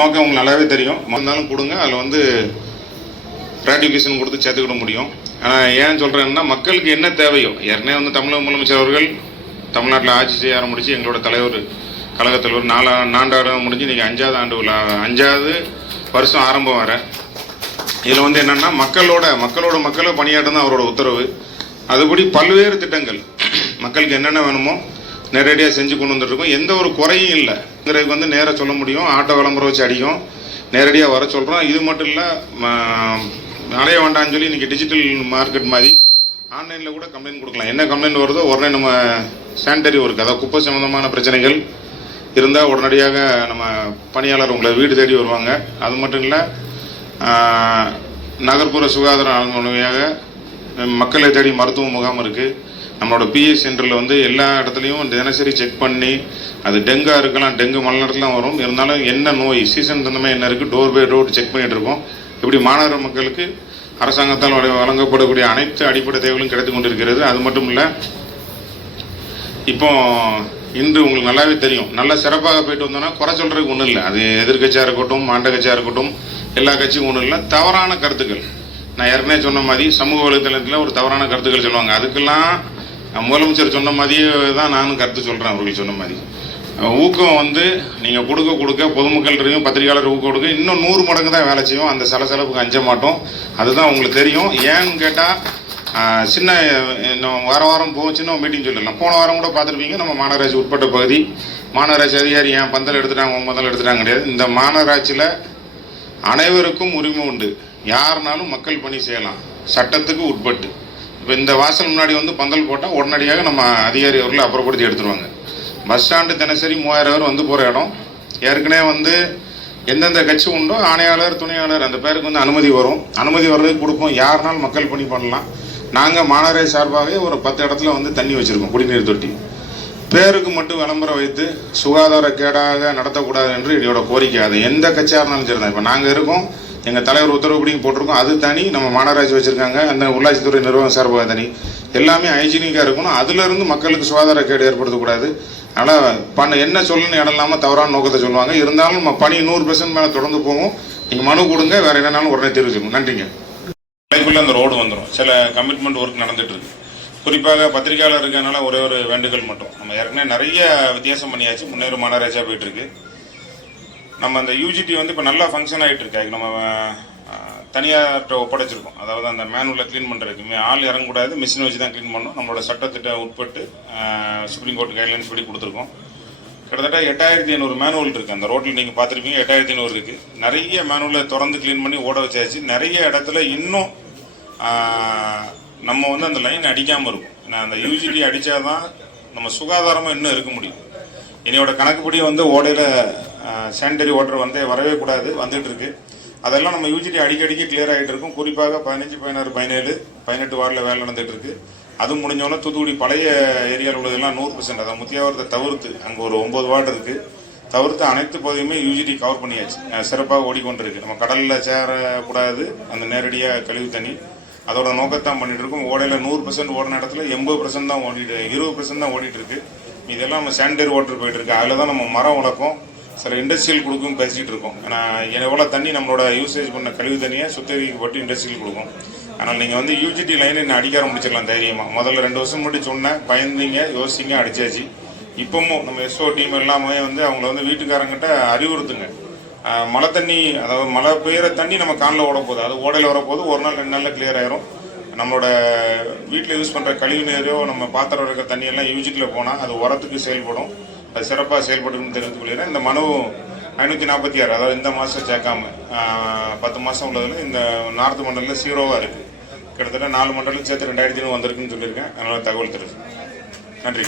நோக்கம் உங்களுக்கு நல்லாவே தெரியும். இருந்தாலும் கொடுங்க. அதில் வந்து ராட்டிஃபிகேஷன் கொடுத்து சேர்த்துக்கிட முடியும். ஆனால் ஏன் சொல்கிறேன்னா மக்களுக்கு என்ன தேவையோ ஏற்கனவே வந்து தமிழக முதலமைச்சர் அவர்கள் தமிழ்நாட்டில் ஆட்சி செய்ய ஆரம்பிச்சு எங்களோட தலைவர் கழகத்தில் தலைவர் நாலா நான்காவது முடிஞ்சு நீங்கள் அஞ்சாவது ஆண்டு விழா அஞ்சாவது வருஷம் ஆரம்பம் வர இதில் வந்து என்னென்னா மக்களோட மக்களோட மக்களை பணியாற்றம் தான் அவரோட உத்தரவு. அதுபடி பல்வேறு திட்டங்கள் மக்களுக்கு என்னென்ன வேணுமோ நேரடியாக செஞ்சு கொண்டு வந்துட்டுருக்கோம். எந்த ஒரு குறையும் இல்லைங்கிறதுக்கு வந்து நேராக சொல்ல முடியும். ஆட்டோ விளம்பரம் வச்சு அடிக்கும். நேரடியாக வர சொல்கிறோம் இது மட்டும் இல்லை அலைய வேண்டாம்னு சொல்லி இன்றைக்கி டிஜிட்டல் மார்க்கெட் மாதிரி ஆன்லைனில் கூட கம்ப்ளைண்ட் கொடுக்கலாம். என்ன கம்ப்ளைண்ட் வருதோ உடனே நம்ம சானிடரி ஒர்க் அதாவது குப்பை சம்மந்தமான பிரச்சனைகள் இருந்தால் உடனடியாக நம்ம பணியாளர் உங்களை வீடு தேடி வருவாங்க. அது மட்டும் இல்லை நகர்ப்புற சுகாதார மூலமையாக மக்களை தேடி மருத்துவ முகாம் இருக்குது நம்மளோட பிஎஸ் சென்டரில் வந்து எல்லா இடத்துலையும் தினசரி செக் பண்ணி அது டெங்கா இருக்கலாம் டெங்கு மலர்லாம் வரும். இருந்தாலும் என்ன நோய்? சீசன் தகுந்த மாதிரி என்ன இருக்குது டோர் பை டோர் செக் பண்ணிட்டு இருக்கோம். இப்படி மாநகர மக்களுக்கு அரசாங்கத்தால் வழங்கப்படக்கூடிய அனைத்து அடிப்படை தேவைகளும் கிடைத்து கொண்டிருக்கிறது. அது மட்டும் இல்லை இப்போ இன்று உங்களுக்கு நல்லாவே தெரியும். நல்லா சிறப்பாக போயிட்டு வந்தோம்னா குறை சொல்கிறதுக்கு ஒன்றும் இல்லை. அது எதிர்கட்சியாக இருக்கட்டும் மாண்ட கட்சியாக இருக்கட்டும் எல்லா கட்சியும் ஒன்றும் இல்லை. தவறான கருத்துக்கள். நான் ஏற்கனவே சொன்ன மாதிரி சமூக வலைதளத்தில் ஒரு தவறான கருத்துக்கள் சொல்லுவாங்க. அதுக்கெல்லாம் முதலமைச்சர் சொன்ன மாதிரியே தான் நானும் கருத்து சொல்கிறேன் அவர்கள் சொன்ன மாதிரி. ஊக்கம் வந்து நீங்கள் கொடுக்க கொடுக்க பொதுமக்கள்கிட்டையும் பத்திரிகையாளர் ஊக்கம் கொடுக்க இன்னும் நூறு மடங்கு தான் வேலை செய்யும். அந்த சலசலப்புக்கு அஞ்ச மாட்டோம். அதுதான் உங்களுக்கு தெரியும். ஏன்னு கேட்டால் சின்ன இன்னும் வார வாரம் போகும் சின்ன மீட்டிங் சொல்லிடலாம். போன வாரம் கூட பார்த்துருப்பீங்க நம்ம மாநகராட்சி உட்பட்ட பகுதி. மாநகராட்சி அதிகாரி ஏன் பந்தல் எடுத்துட்டாங்க உன் பந்தல் எடுத்துட்டாங்க கிடையாது. இந்த மாநகராட்சியில் அனைவருக்கும் உரிமை உண்டு. யாருனாலும் மக்கள் பணி செய்யலாம். சட்டத்துக்கு உட்பட்டு. இப்போ இந்த வாசல் முன்னாடி வந்து பந்தல் போட்டால் உடனடியாக நம்ம அதிகாரி அவர்களை அப்புறப்படுத்தி எடுத்துருவாங்க. பஸ் ஸ்டாண்டு தினசரி மூவாயிரம் பேர் வந்து போகிற இடம். ஏற்கனவே வந்து எந்தெந்த கட்சி உண்டோ ஆணையாளர் துணையாளர் அந்த பேருக்கு வந்து அனுமதி வரும். அனுமதி வர்றதுக்கு கொடுப்போம். யாருனாலும் மக்கள் பணி பண்ணலாம். நாங்கள் மாநகரை சார்பாகவே ஒரு பத்து இடத்துல வந்து தண்ணி வச்சுருக்கோம் குடிநீர் தொட்டி. பேருக்கு மட்டும் விளம்பரம் வைத்து சுகாதார கேடாக நடத்தக்கூடாது என்று என்னோட கோரிக்கை. அது எந்த கட்சியாக இருந்தாலும் சரி தான் இப்போ நாங்கள் இருக்கோம். எங்கள் தலைவர் உத்தரவுப்படியும் போட்டிருக்கோம். அது தனி நம்ம மாநகராட்சி வச்சுருக்காங்க. அந்த உள்ளாட்சித்துறை நிர்வாகம் சார்பாக தனி. எல்லாமே ஹைஜீனிக்காக இருக்கணும். அதுலேருந்து மக்களுக்கு சுகாதார கேடு ஏற்படுத்தக்கூடாது அதனால் பண்ண என்ன சொல்லணும்னு இடம் இல்லாமல் தவறான நோக்கத்தை சொல்லுவாங்க. இருந்தாலும் நம்ம பணி நூறு பெர்சன்ட் மேலே தொடர்ந்து போகும். நீங்கள் மனு கொடுங்க. வேறு என்னன்னாலும் உடனே தீர்வு செய்யணும் நன்றிங்க. தலைக்குள்ளே அந்த ரோடு வந்துடும் சில கமிட்மெண்ட் ஒர்க் நடந்துட்டு இருக்கு. குறிப்பாக பத்திரிகையாளர் இருக்கனால ஒரே ஒரு வேண்டுகோள் மட்டும். நம்ம ஏற்கனவே நிறைய வித்தியாசம் பண்ணியாச்சு. முன்னேறும் மாநகராட்சியாக போயிட்டு இருக்கு. நம்ம அந்த யூஜிடி வந்து இப்போ நல்லா ஃபங்க்ஷன் ஆகிட்டு இருக்கு நம்ம தனியார்கிட்ட ஒப்படைச்சிருக்கோம். அதாவது அந்த மேனுவலில் க்ளீன் பண்ணுறதுக்கு ஆள் இறங்கக்கூடாது. மிஷின் வச்சு தான் க்ளீன் பண்ணணும். நம்மளோட சட்டத்திட்ட உட்பட்டு சுப்ரீம் கோர்ட் கைட்லைன்ஸ் படி கொடுத்துருக்கோம். கிட்டத்தட்ட எட்டாயிரத்தி ஐநூறு மேனுவல் இருக்குது அந்த ரோட்டில் நீங்கள் பார்த்துருப்பீங்க எட்டாயிரத்தி ஐநூறு இருக்குது நிறைய மேனுவலை திறந்து க்ளீன் பண்ணி ஓட வச்சாச்சு. நிறைய இடத்துல இன்னும் நம்ம வந்து அந்த லைன் அடிக்காமல் இருக்கும். ஏன்னா அந்த யூஜிடி அடித்தாதான் நம்ம சுகாதாரமாக இன்னும் இருக்க முடியும். என்னையோட கணக்குப்படி வந்து ஓடையில் சானிடரி வாட்டர் வந்து வரவே கூடாது வந்துட்டு இருக்கு அதெல்லாம் நம்ம யூஜிடி அடிக்கடிக்கு கிளியர் ஆகிட்டு இருக்கும். குறிப்பாக பதினஞ்சு பதினாறு பதினேழு பதினெட்டு வார்டில் வேலை நடந்துட்டு இருக்கு அது முடிஞ்சோடனே தூத்துக்குடி பழைய ஏரியாவில் உள்ளதெல்லாம் நூறு பர்சன்ட் அதான் முத்தியாவரத்தை தவிர்த்து அங்கே ஒரு ஒம்பது வார்டு இருக்கு. தவிர்த்து அனைத்து பகுதியுமே யூஜிடி கவர் பண்ணியாச்சு. சிறப்பாக ஓடிக்கொண்டிருக்கு. நம்ம கடலில் சேரக்கூடாது. அந்த நேரடியாக கழிவு தண்ணி. அதோட நோக்கத்தான் பண்ணிட்டு இருக்கோம் ஓடையில் நூறு பர்சன்ட் ஓடின இடத்துல எண்பது பர்சன்ட் தான் ஓடிட்டு இருபது பர்சன்ட் தான் ஓடிட்டு இருக்கு இதெல்லாம் நம்ம சானிடரி வாட்டர் போயிட்டு இருக்கு அதில் தான் நம்ம மரம் வளர்க்கும். சில இண்டஸ்ட்ரியல் கொடுக்கும் பேசிகிட்டு இருக்கோம். ஏன்னா எவ்வளோ தண்ணி நம்மளோட யூசேஜ் பண்ண கழிவு தண்ணியை சுத்திகரிக்கப்பட்டு இண்டஸ்ட்ரியல் கொடுக்கும். ஆனால் நீங்கள் வந்து யூஜிடி லைனை என்ன அடிக்க ஆரம்பிச்சிடலாம் தைரியமாக முதல்ல ரெண்டு வருஷம் முன்னாடி சொன்னேன் பயந்தீங்க யோசிங்க அடிச்சாச்சு. இப்பவும் நம்ம எஸ்ஓ டீம் எல்லாமே வந்து அவங்கள வந்து வீட்டுக்காரங்கிட்ட அறிவுறுத்துங்க. மழை தண்ணி அதாவது மழை பெய்கிற தண்ணி நம்ம காலில் ஓட போகுது அது ஓடையில் வரப்போது ஒரு நாள் ரெண்டு நாளில் கிளியர் ஆயிரும். நம்மளோட வீட்டில் யூஸ் பண்ணுற கழிவு நீரோ நம்ம பாத்திரம் இருக்கிற தண்ணியெல்லாம் யூஜிட்டில் போனால் அது உரத்துக்கு செயல்படும். அது சிறப்பாக செயல்படும்னு தெரிவித்துக் கொள்கிறேன் இந்த மனு ஐநூற்றி நாற்பத்தி ஆறு அதாவது இந்த மாதம் சேர்க்காம பத்து மாதம் உள்ளதில் இந்த நார்த் மண்டலில் சீரோவாக இருக்குது கிட்டத்தட்ட நாலு மண்டலம் சேர்த்து ரெண்டாயிரத்தி ஐநூறு வந்திருக்குன்னு சொல்லியிருக்கேன். அதனால் தகவல் தெரிவிச்சு நன்றி.